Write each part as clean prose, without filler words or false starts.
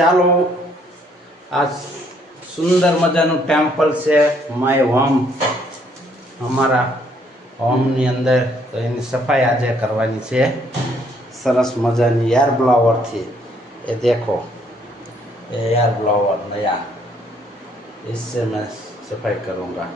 ચાલો આ સુંદર મજાનું ટેમ્પલ છે માય હોમ, અમારા હોમની અંદર. તો એની સફાઈ આજે કરવાની છે સરસ મજાની એર બ્લાવરથી. એ દેખો ये एयर ब्लावर नया, इससे मैं सफाई करूँगा.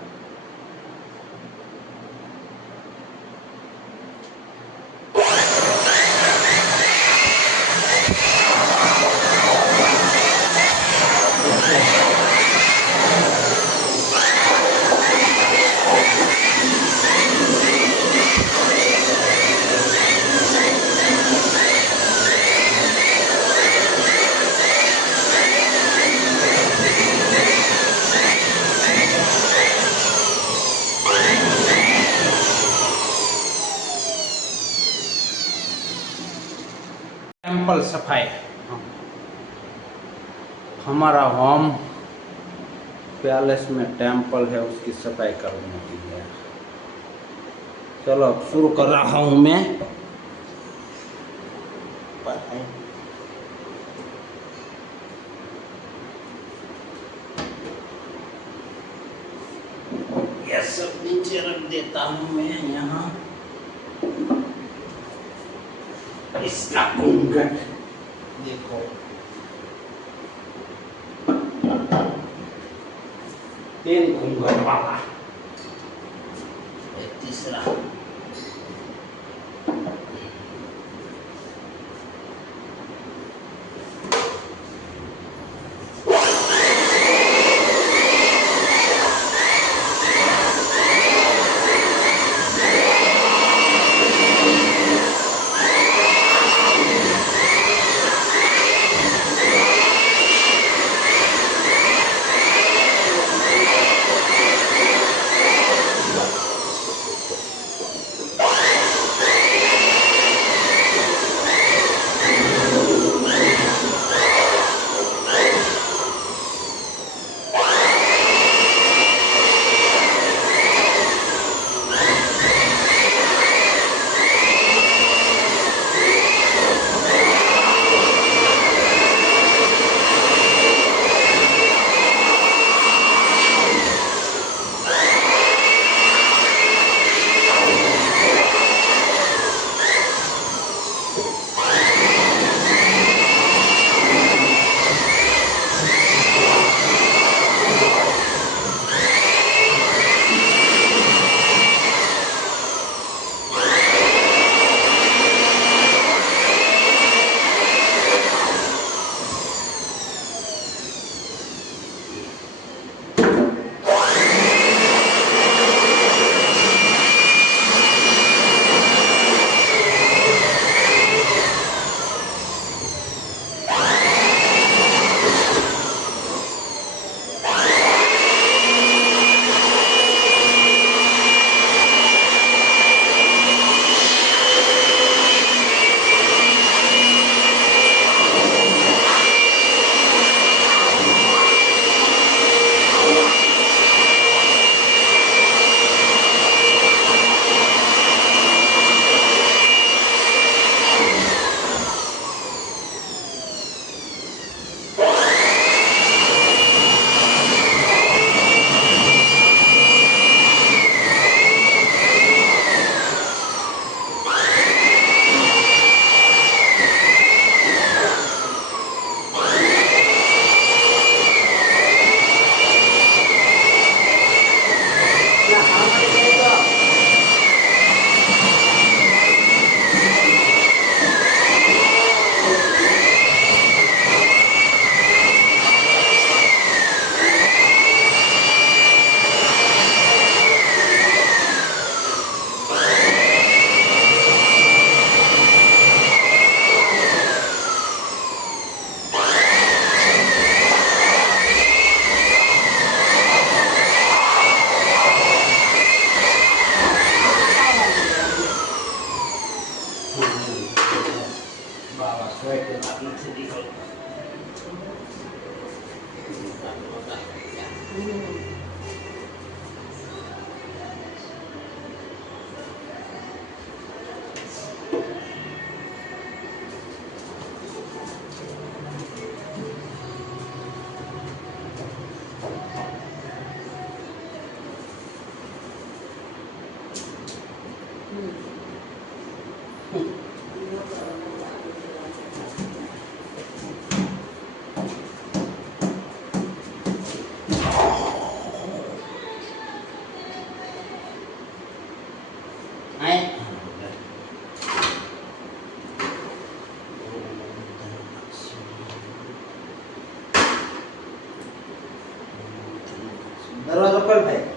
टेम्पल सफाई, हमारा होम पैलेस में टेम्पल है, उसकी सफाई करने की है. चलो शुरू कर रहा हूँ मैं. ये सब नीचे रख देता हूँ मैं यहाँ. इसका घूंघट देखो, तीन घूंघट वाला, एक तीसरा. દરવાજો ખોલ ભાઈ.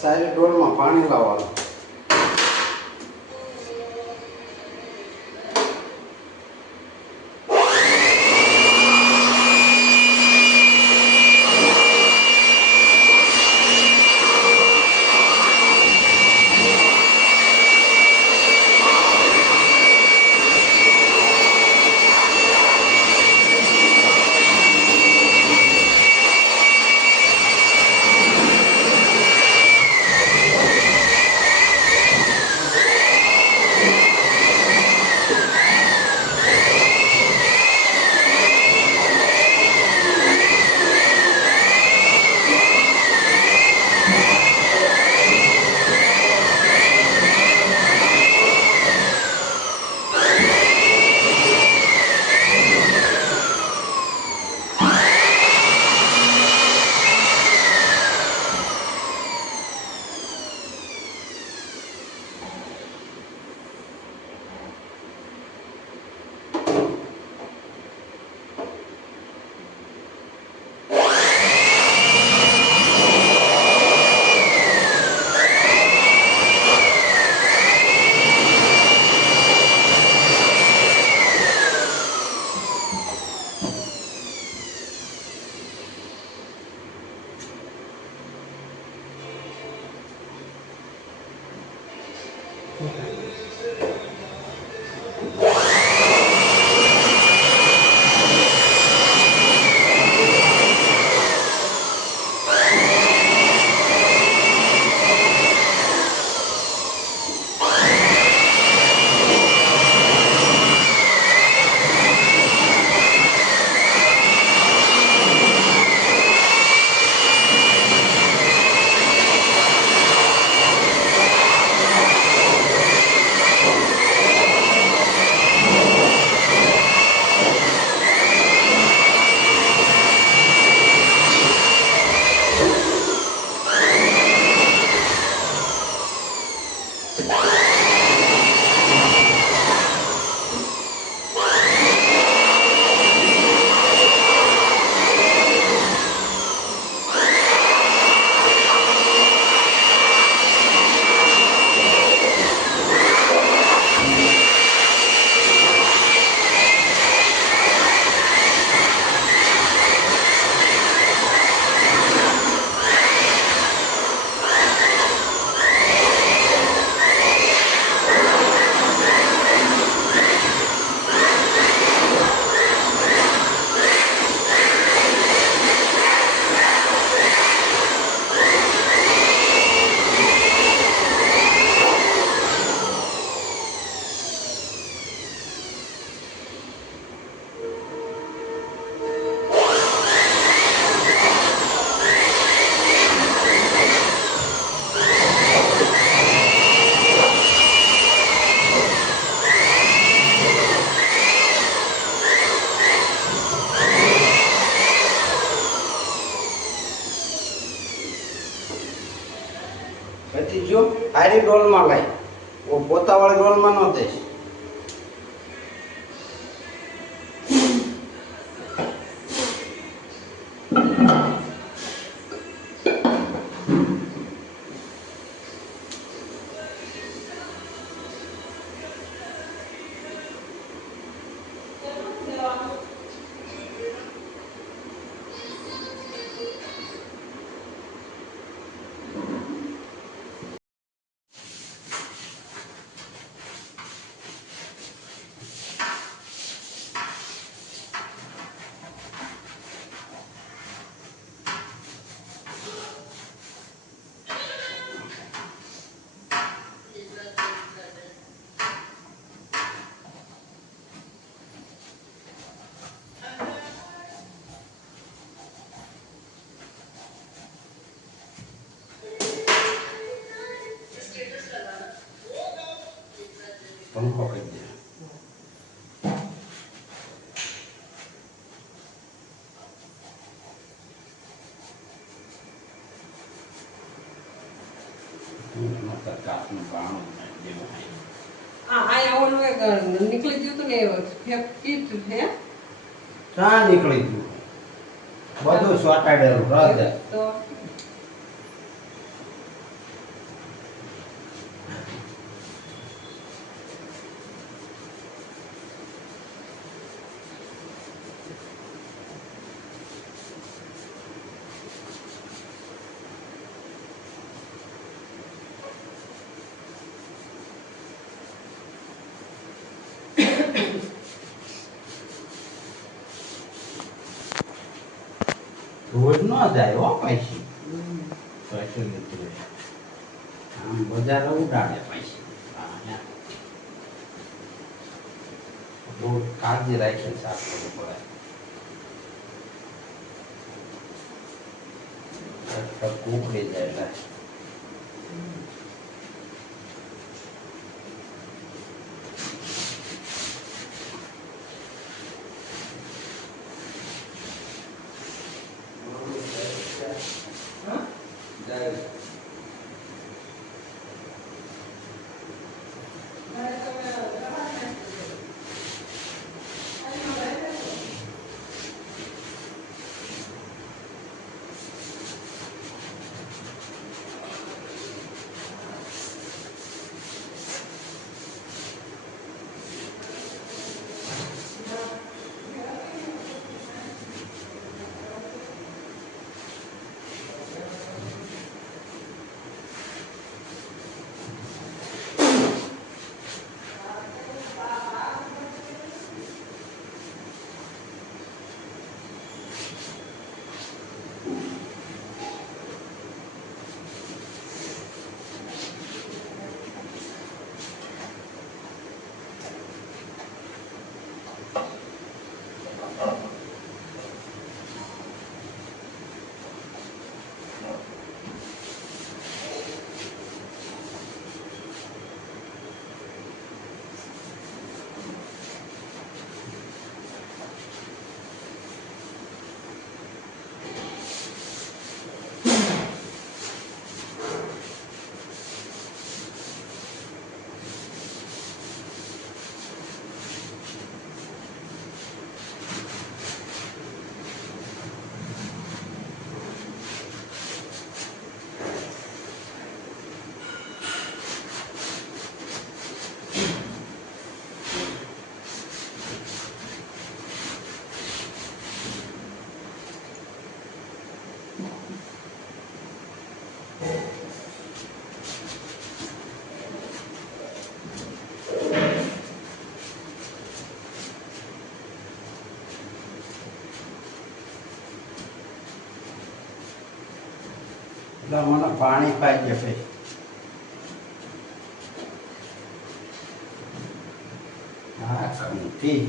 સારી ડોલમાં પાણી લાવવાનું. રોલમાં લાય ઓ પોતાવાળી રોલમાં ન દઈશ. પંખો કરી દે. કાપનું બાણું દેવું. આ ઓલું એક નીકળી ગયું હતું ને ફેફકીટ છે ક્યાં નીકળી ગયું? બધું સોટાડેલું રહે. તો રોજ ન જાય હો પૈસી. પૈસું લીધું હોય. આમ બજાર ઉડાડે પૈસી. બહુ કાળજી રાખીને સાફ કરવું પડે. કૂકડી જાય એટલે મને પાણી પાઈ જશે. હા કમથી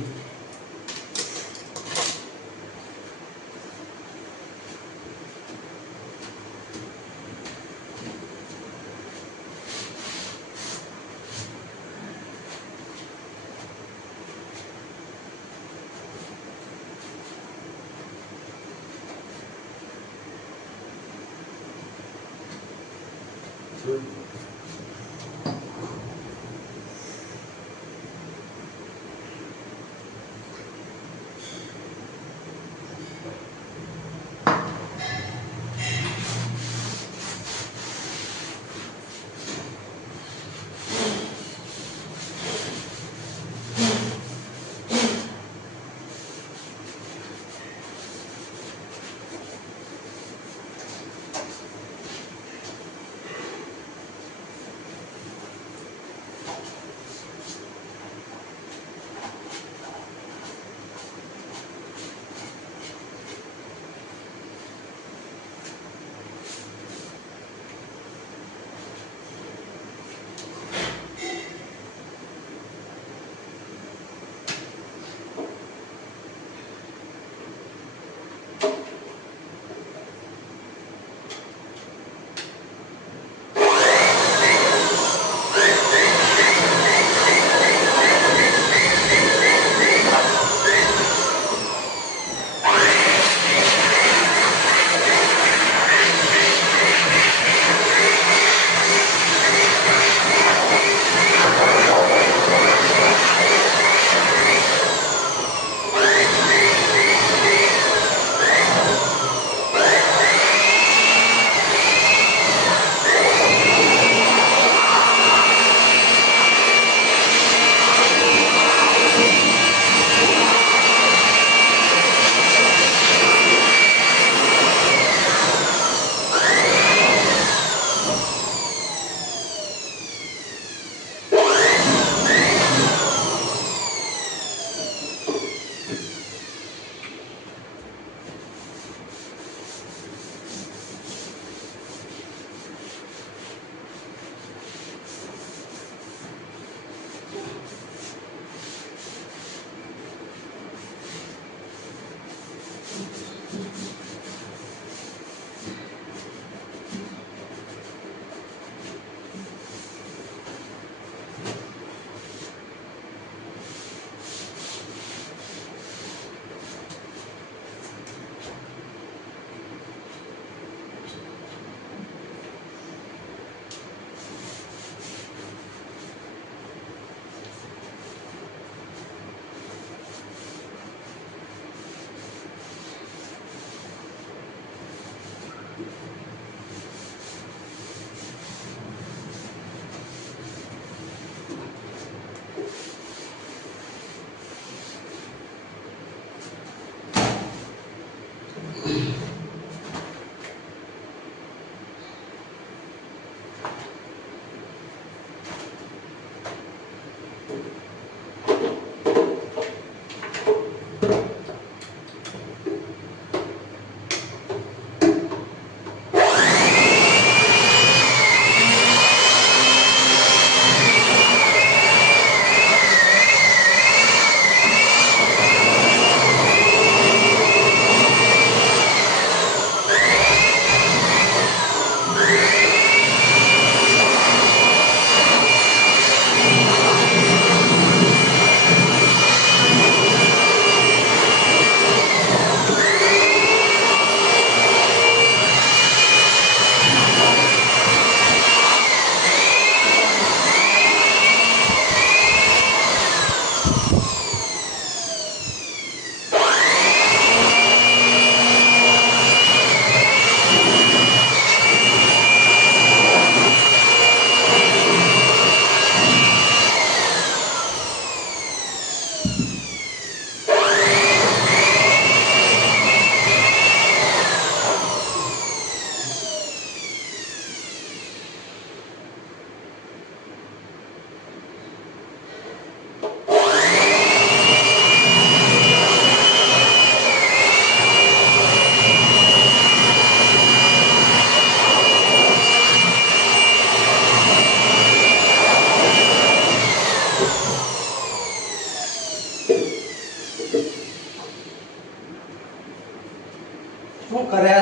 શું કરે?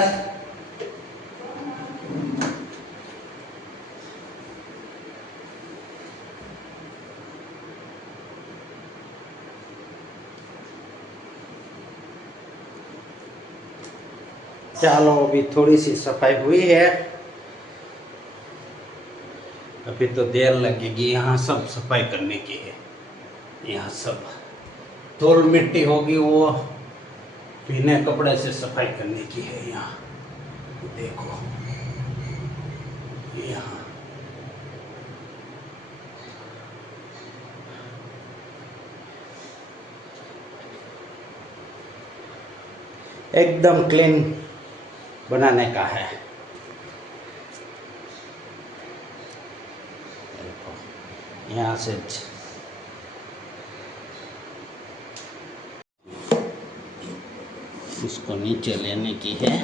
चलो अभी थोड़ी सी सफाई हुई है, अभी तो देर लगेगी। यहाँ सब सफाई करने की है, यहाँ सब धूल मिट्टी होगी, वो भीने कपड़े से सफाई करने की है। यहाँ देखो, यहाँ एकदम क्लीन बनाने का है। देखो, यहाँ से इसको नीचे लेने की है।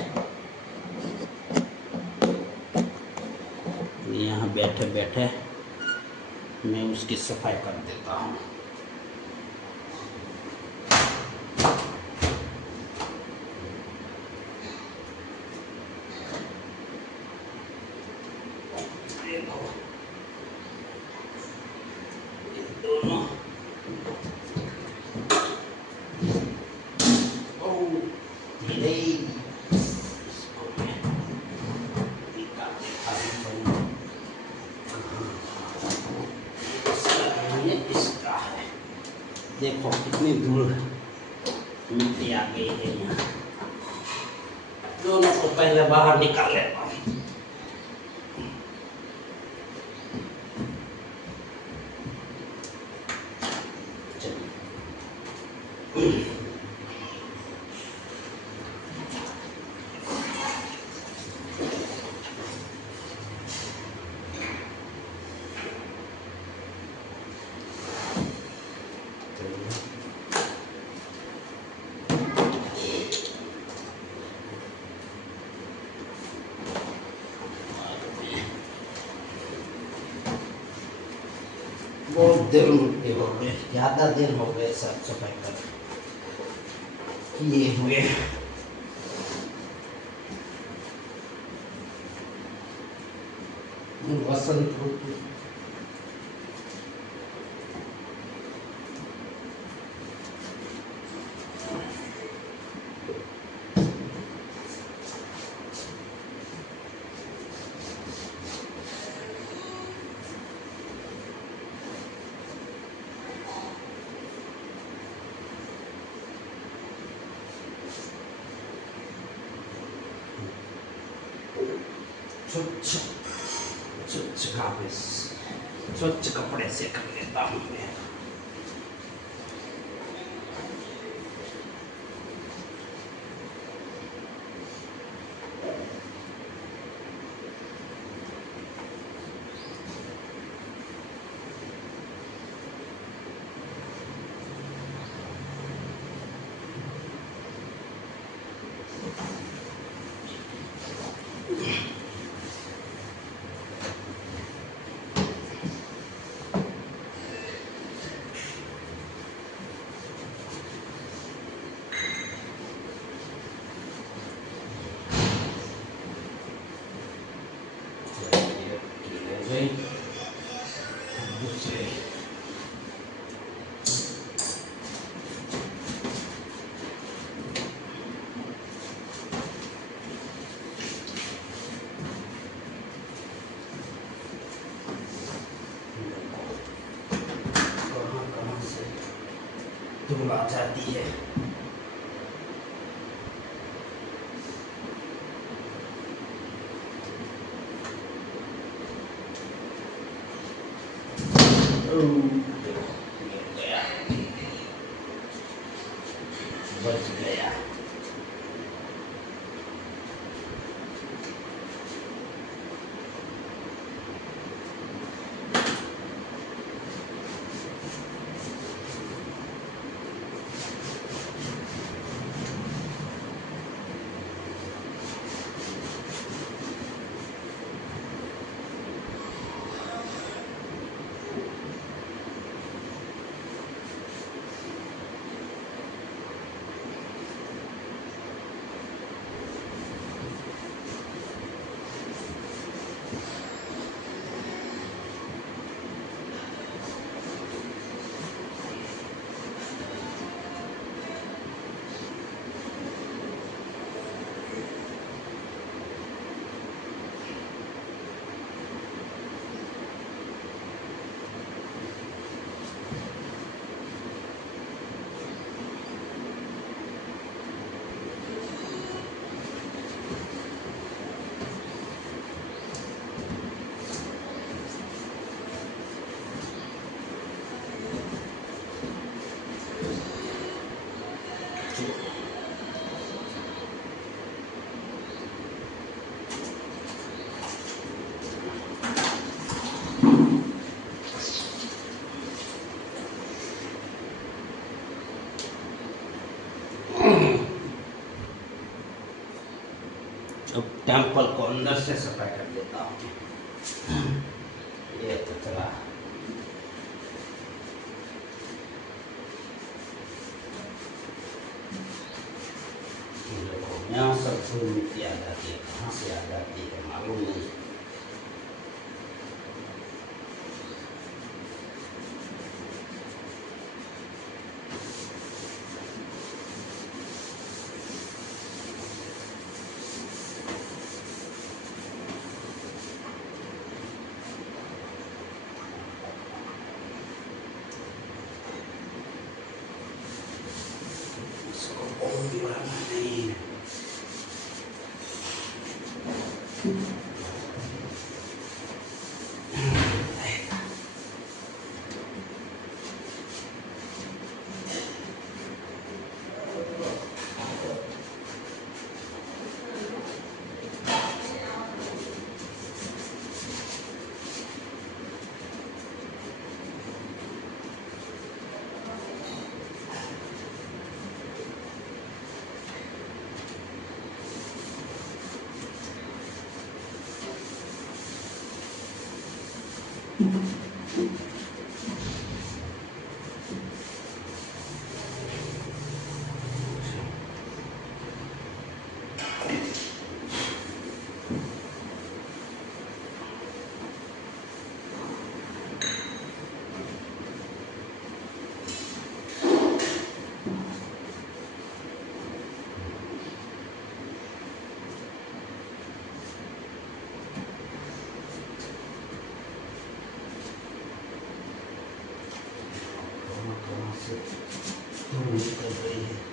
यहाँ बैठे बैठे मैं उसकी सफाई कर देता हूँ। देखो, ये दोनों इसको मैं निकाल देता हूँ। इसका है, देखो कितनी धूल मिट्टी आ गई है यहाँ। दोनों को पहले बाहर निकाल लेता हूँ। बहुत देर मुक्ति हो गए, ज़्यादा दिन हो गए साफ सफाई कर किए हुए। वसंत ऋतु स्वच्छ कपड़े से कर लेता हूँ मैं। दूसरे कहाँ से धूल आ जाती है। गया, बच गया। अब टेम्पल को अंदर से सफाई कर देता हूँ। ये कचरा देखो, यहाँ सब धूल मिट्टी आ जाती है, कहाँ से आ जाती है मालूम नहीं। इसको और भी बढ़ाना नहीं है। कहाँ से धूल निकल रही है।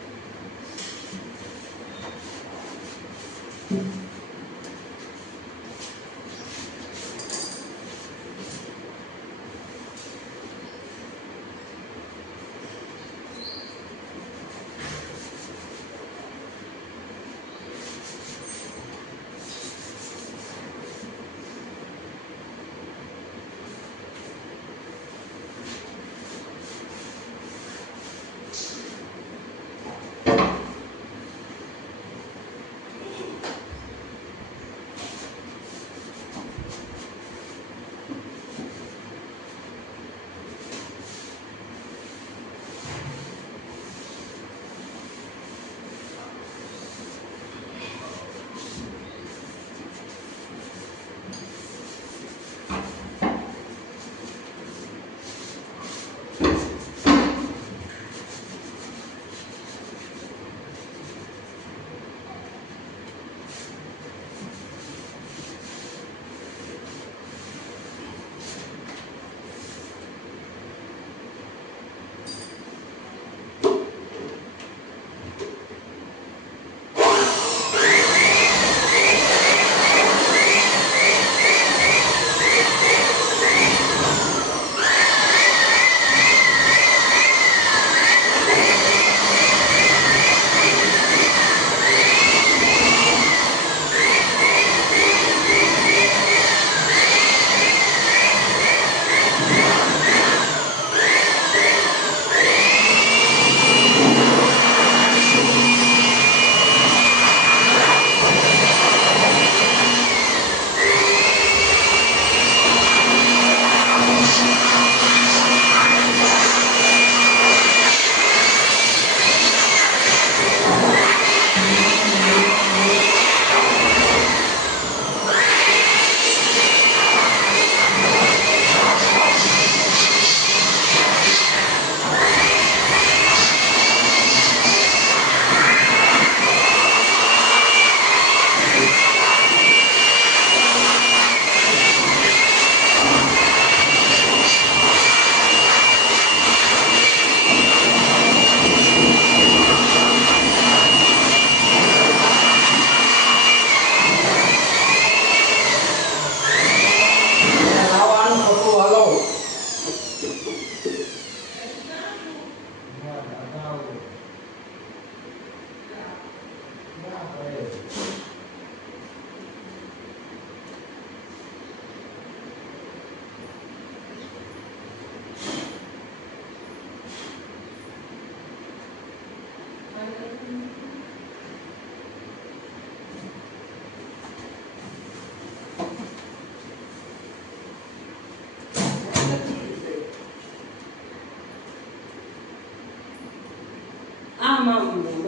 આમ મંદિર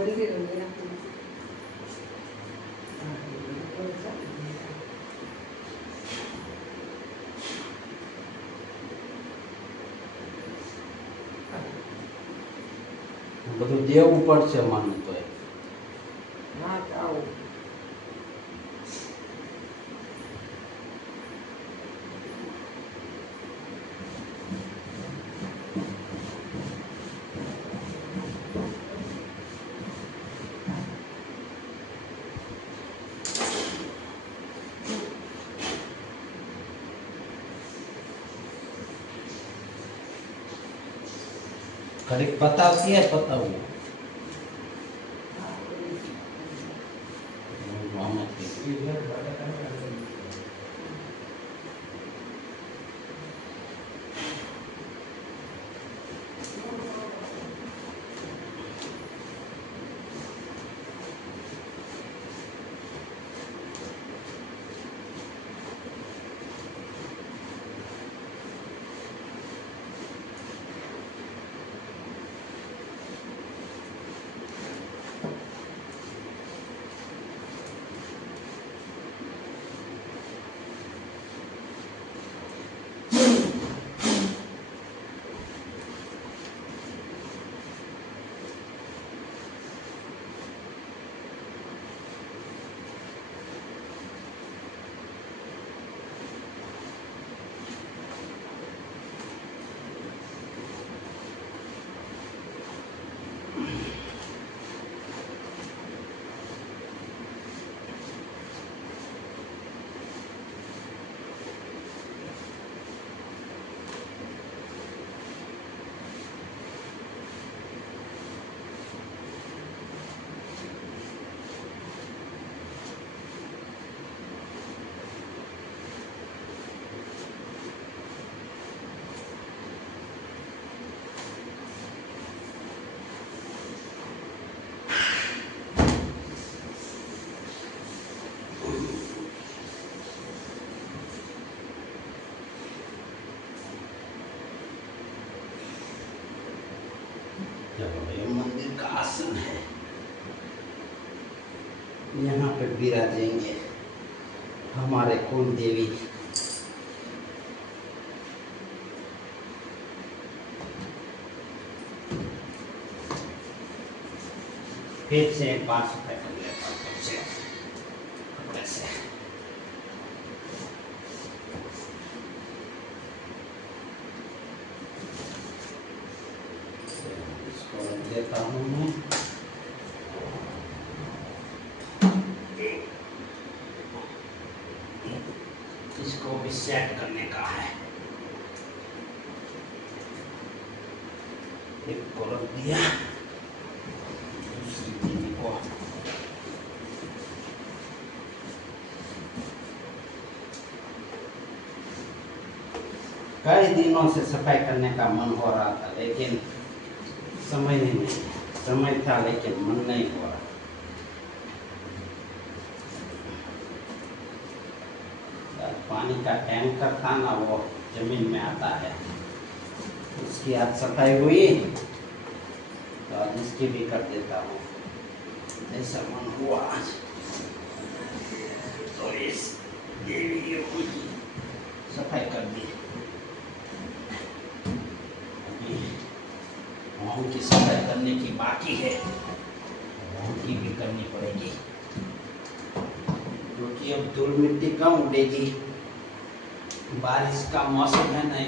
બધું દેવું પડશે મને તો હા તો આવું ઘડીક પતાવતી હે પતાવું चलो ये मंदिर का आसन है यहाँ पे विराजेंगे हमारे कुल देवी फिर से एक बार सफाई कर लेता हूँ फिर से कपड़े से इसको रख देता हूँ मैं इसको भी सेट करने का है एक को रख दिया दूसरी दीदी को कई दिनों से सफाई करने का मन हो रहा था लेकिन समय ही नहीं समय था लेकिन मन नहीं हो रहा पानी का टैंकर था ना वो जमीन में आता है उसकी आज सफाई हुई तो आज इसकी भी कर देता हूँ ऐसा मन हुआ आज तो इस देवी की सफाई कर दी होम की सफाई करने की बाकी है होम की भी करनी पड़ेगी क्योंकि अब धूल मिट्टी कम उड़ेगी बारिश का मौसम है ना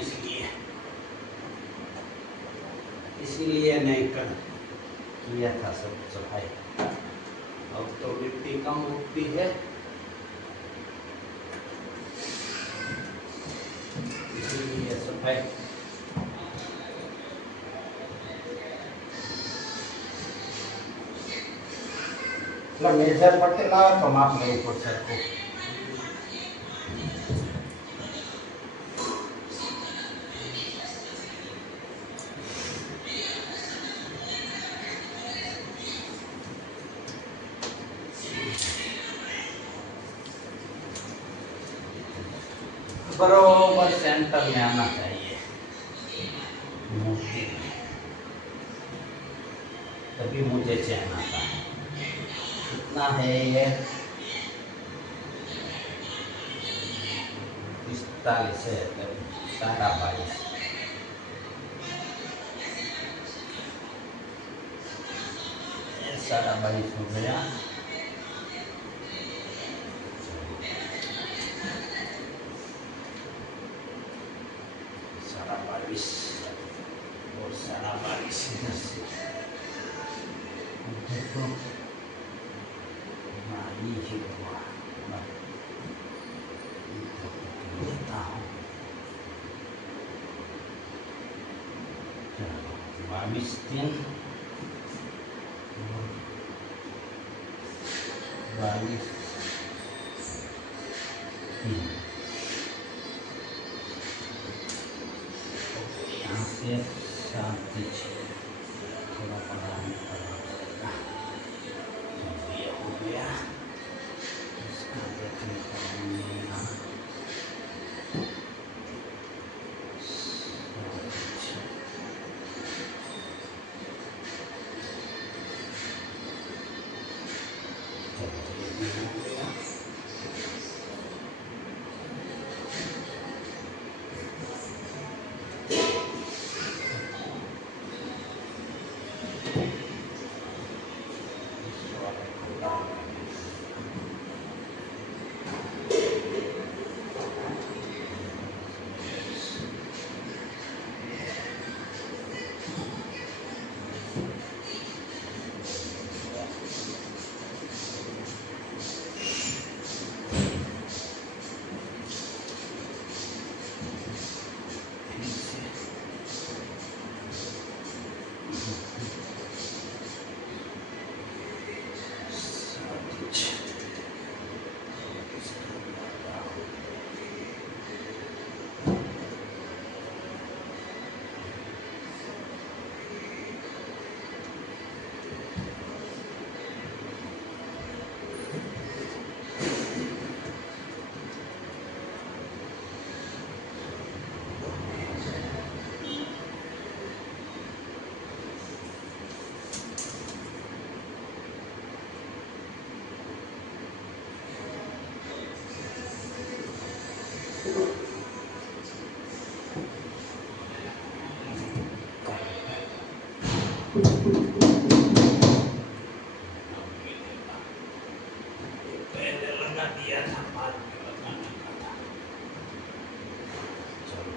इसीलिए नहीं कर किया था सब सफाई अब तो मिट्टी कम उठती है इसीलिए सफाई मेजर पट्टे लाओ तो माप ले ऊपर से बरोबर सेंटर में आना चाहिए मूर्ति तभी मुझे चैन आता है। कितना है ये? 45 है, तो 22.5। 22.5 हो गया। 22.5 और 22.5 इधर से। देखो हाँ, ये ही हुआ। मैं इधर तक लेता हूँ। चलो 22.3 और 22.3। यहाँ से 7 थोड़ा बढ़ाने पर हो जाएगा। चलो ये हो गया। इसका देखने पर हमने यहाँ 7। चलो ये भी हो गया। इस वाले को डाल के देखिएगा। फिर से 7। इसका ज़्यादा हो गया। मिलेगा। ये पहले लगा दिया था, बाद में लगाने का था। चलो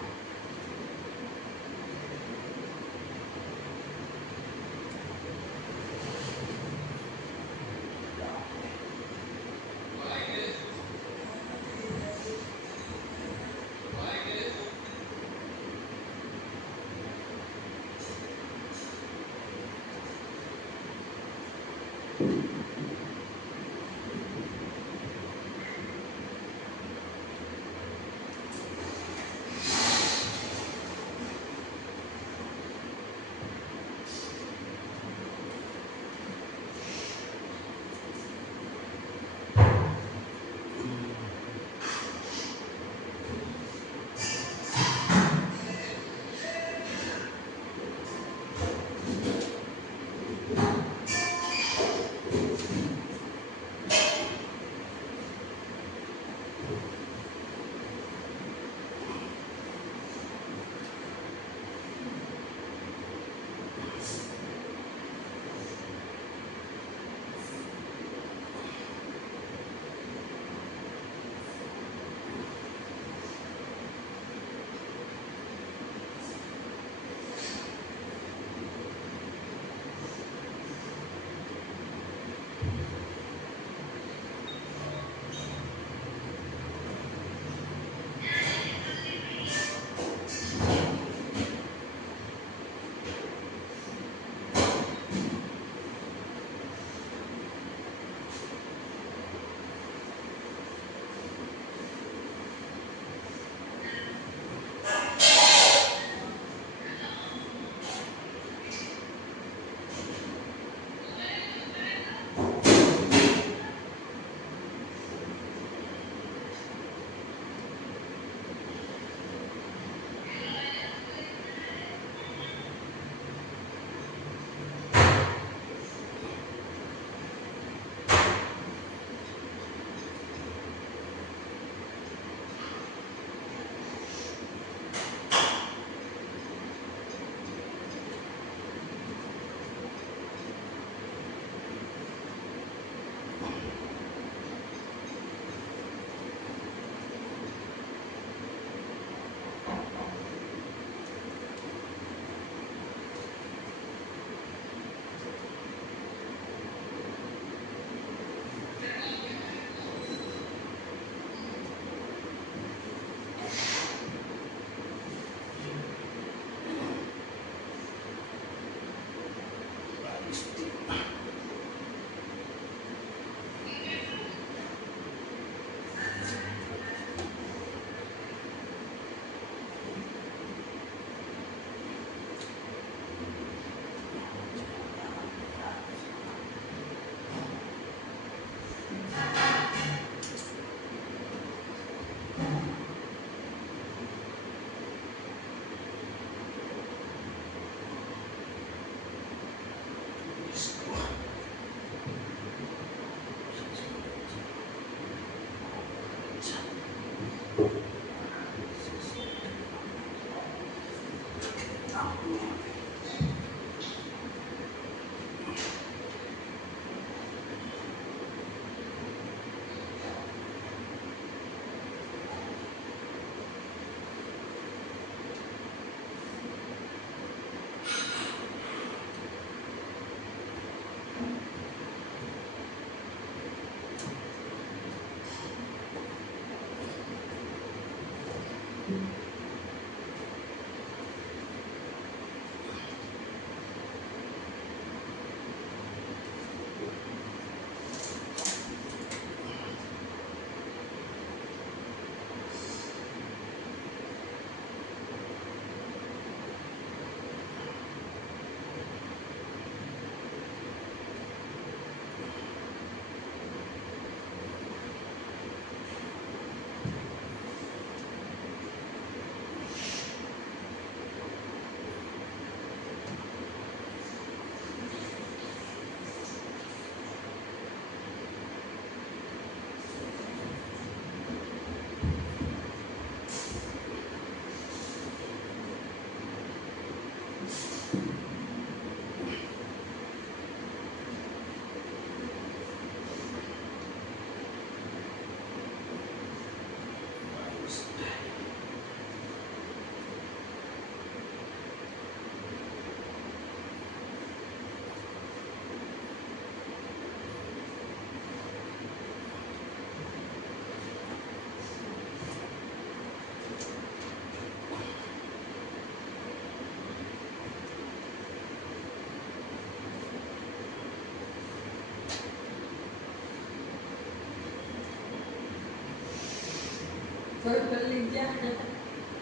કોઈ પલ્લી ગયા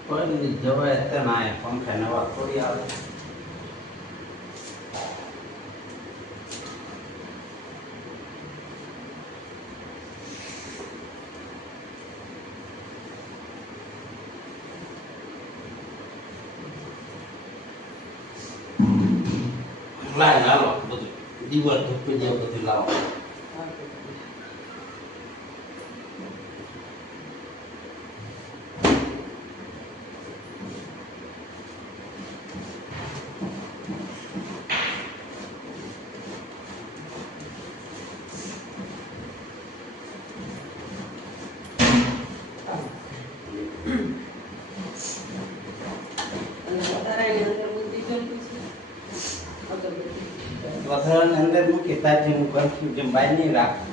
કોઈ જવાય તે ના એ પંખા નવા થોડી આવે. લાય લાવો બધું દીવાલ ધૂપી જેવું બધું લાવો. વધારાની અંદર મૂકી તાજી હું કરશું જેમ બહાર નહીં રાખું.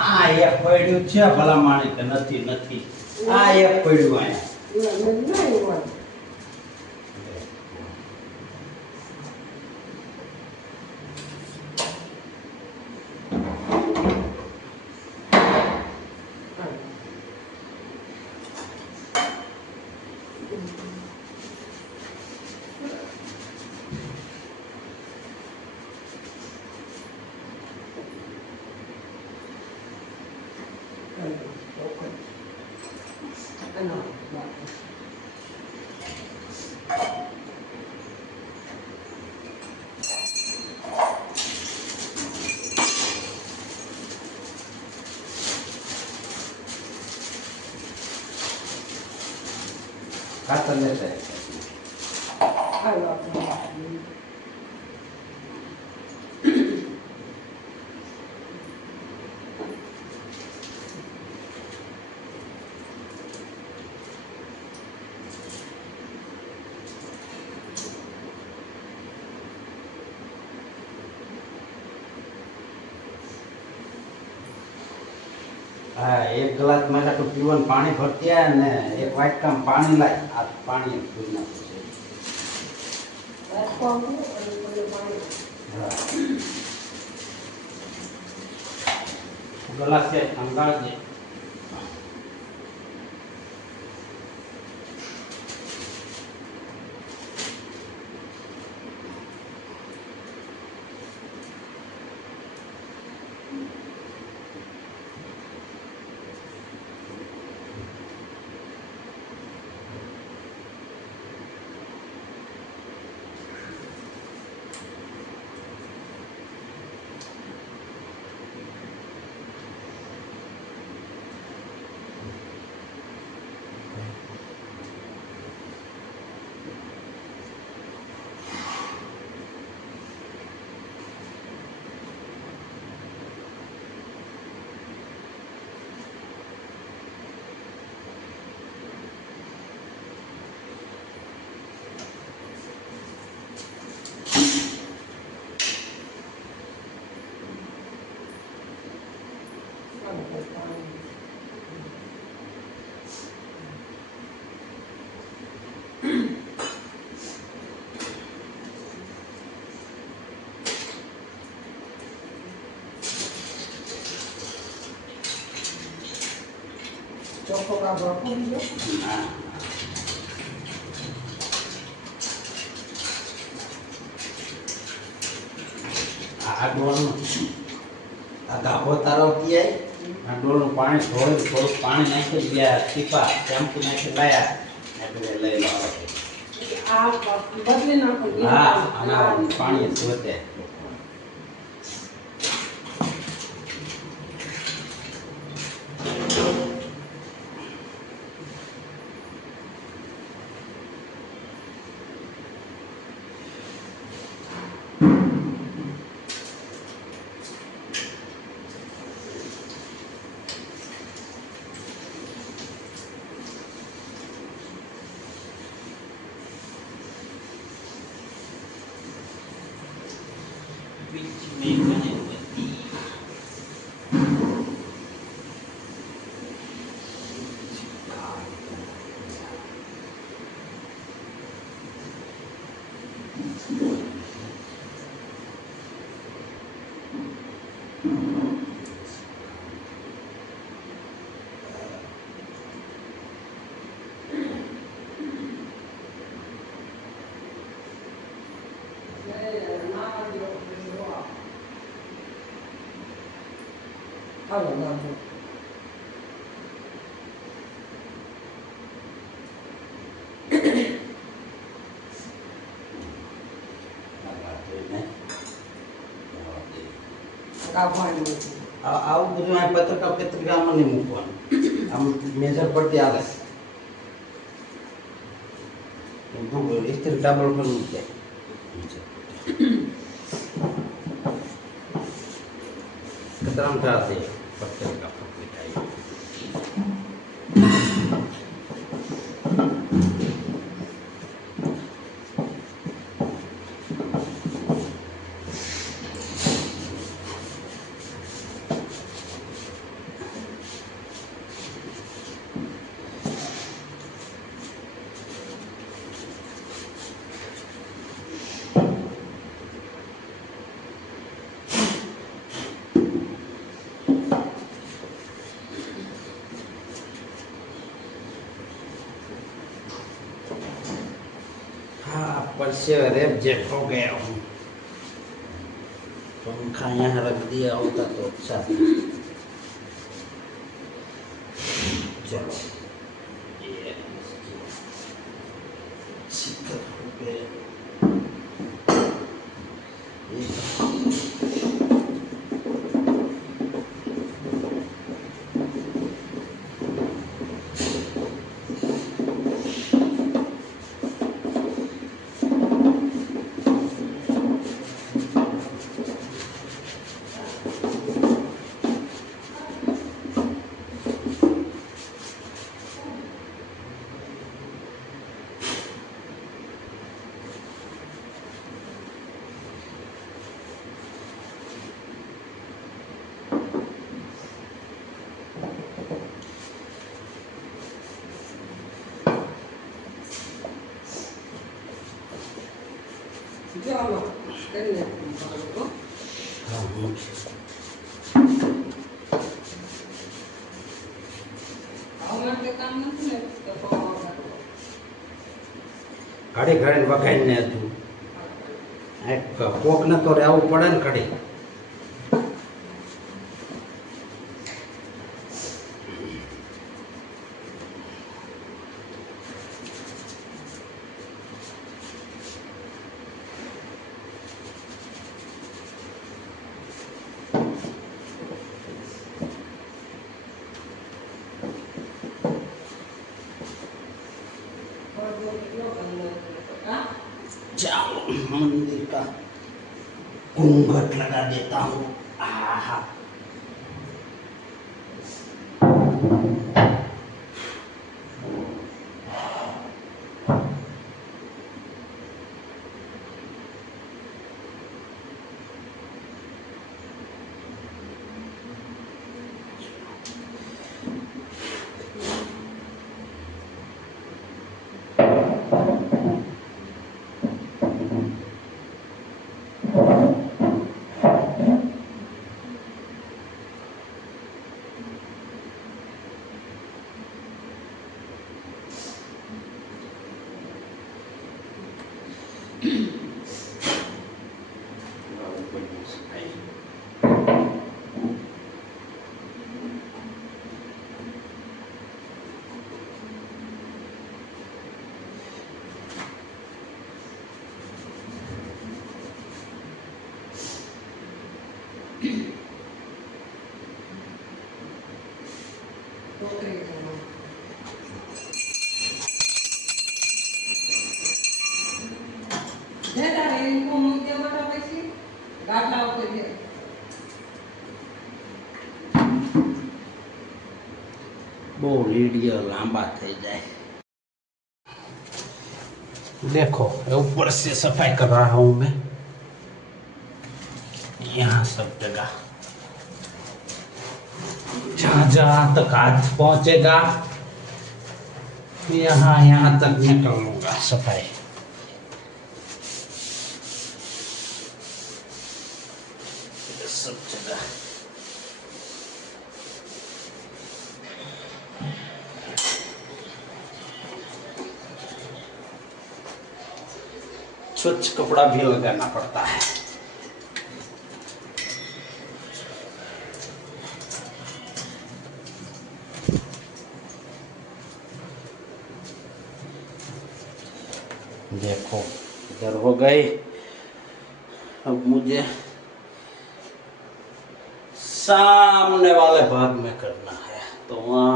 આ એક પડ્યું છે ભલા માણે કે નથી નથી આ એક પડ્યું અહીંયા. ખાતર લેતા હા એક ગ્લાસ માટે તો પીવાનું પાણી ભરતી આવે ને એક વાટકામાં પાણી લાય આ પાણી પી નાખું છે. ગ્લાસ છે અંગાળજે. ચોખ્ખો કાઢો આપો બીજો. હા આ ડોલનું આ ગાભો તારો પીએ આ ડોલનું પાણી થોડું પાણી નાખી ગયા ટીપા શેમ્પુ નાખી લાયા એટલે લઈ લો. આ બદલી નાખો. હા આના પાણી જોતે હાલો બાબુ. કાપવાની નથી. આવું બધું આ પત્રિકામાં નહીં મૂકવાનું. આમ મેજર પડતી આવે ઇસ્ત્રી ડાબલ પર મૂકે કતરામ થશે પત્રિકા परसेव रेप हो गया हूँ। पंखा यहाँ रख दिया होता तो अच्छा था। चलो ये शीतल हो गए। ચાલો કરીને બાબુ. આવું માટે કામ નથી ને તો ઘડી ઘડીને વખાઈને હતું એક કોક ન તો રહેવું પડે ને ઘડી. चलो मंदिर का घूंघट लगा देता हूँ। आहा वो वीडियो लंबा થઈ જાય। देखो ऊपर से सफाई कर रहा हूँ मैं, यहाँ सब जगह जहाँ जहाँ तक हाथ पहुँचेगा यहाँ यहाँ तक मैं कर लूँगा सफाई। सब जगह स्वच्छ कपड़ा भी लगाना पड़ता है। देखो इधर हो गई। अब मुझे सामने वाले भाग में करना है, तो वहाँ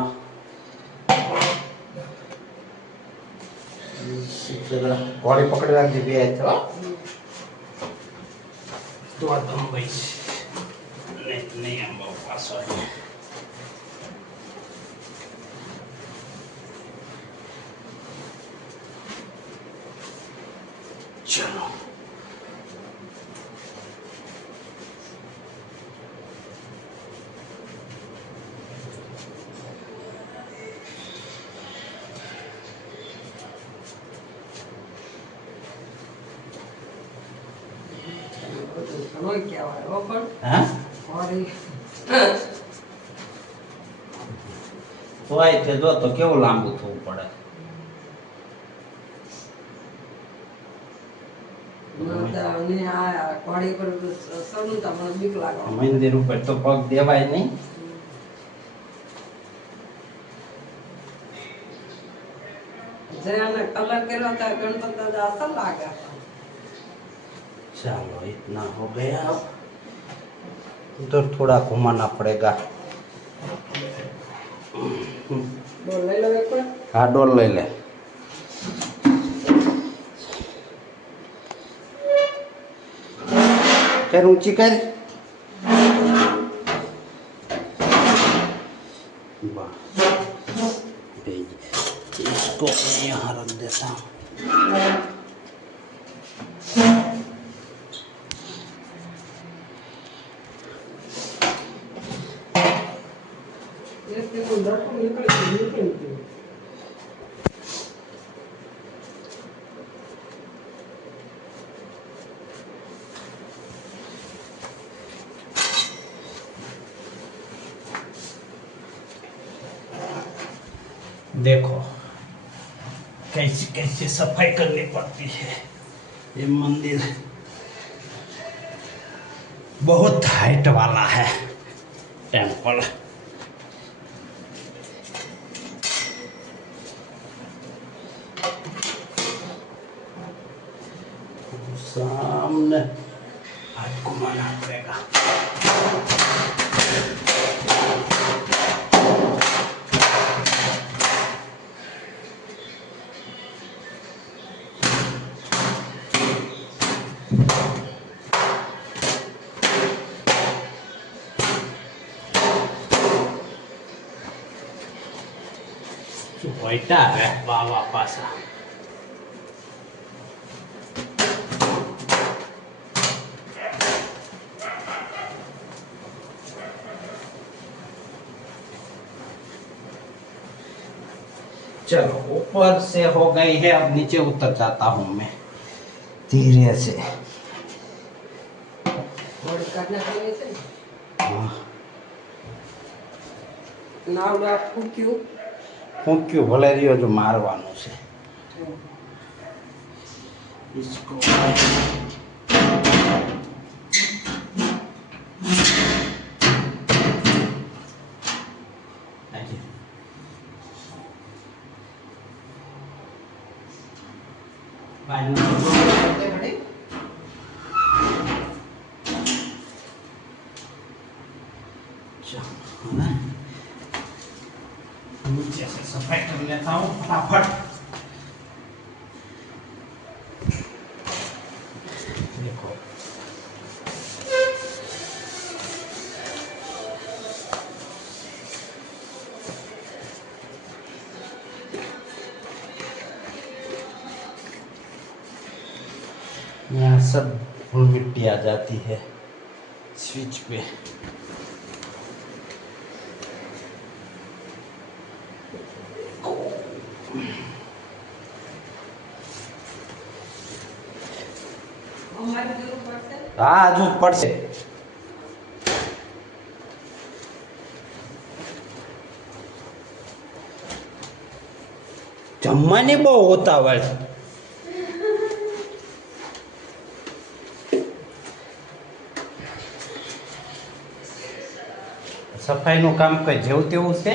इसी तरह घोड़ी पकड़ रख दी है तो तुम भाई नहीं हम पास हो गए। चलो ઘણો કહેવાય હો પણ हाँ ઘોડી तो आई थे दो तो केवो लांबू थવું પડે। અને આ ઘોડી પર ચડું તો મને બીક લાગે મંદિર ઉપર તો પગ દેવાય નહીં। જેને કલર કર્યો હતા ગણપત દાદા અસલ લાગે चलो इतना हो गया, अब उधर थोड़ा घुमाना पड़ेगा। બોલ લઈ લો એક વાર हाँ डोल ले ले। कर ऊंची कर। वाह, भेज। इसको मैं यहाँ रख देता हूँ। એક પેલું લટકું નીકળી ગયું देखो कैसी कैसी सफाई करनी पड़ती है। ये मंदिर बहुत हाइट वाला है टेम्पल। सामने हाथ घुमाना पड़ेगा। Coitar, bawa pasa. चलो ऊपर से हो गई है, अब नीचे उतर जाता हूँ मैं धीरे से। ઘોડી કાઢના કરી છે हाँ, નાવડા ફૂક્યું ફૂંક્યું ભલે રહ્યો જો મારવાનું છે इसको। नीचे से सफाई कर लेता हूँ फटाफट। देखो यहाँ सब धूल मिट्टी आ जाती है स्विच पे। અમારે જરૂર પડશે हाँ हजू पड़से जमवानी बहु होता हुआ सफाई नु काम कई जेवुं तेवुं छे।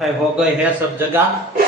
सफाई हो गई है सब जगह।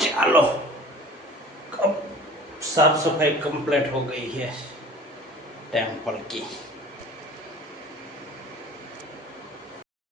चलो अब साफ सफाई कंप्लीट हो गई है टेम्पल की।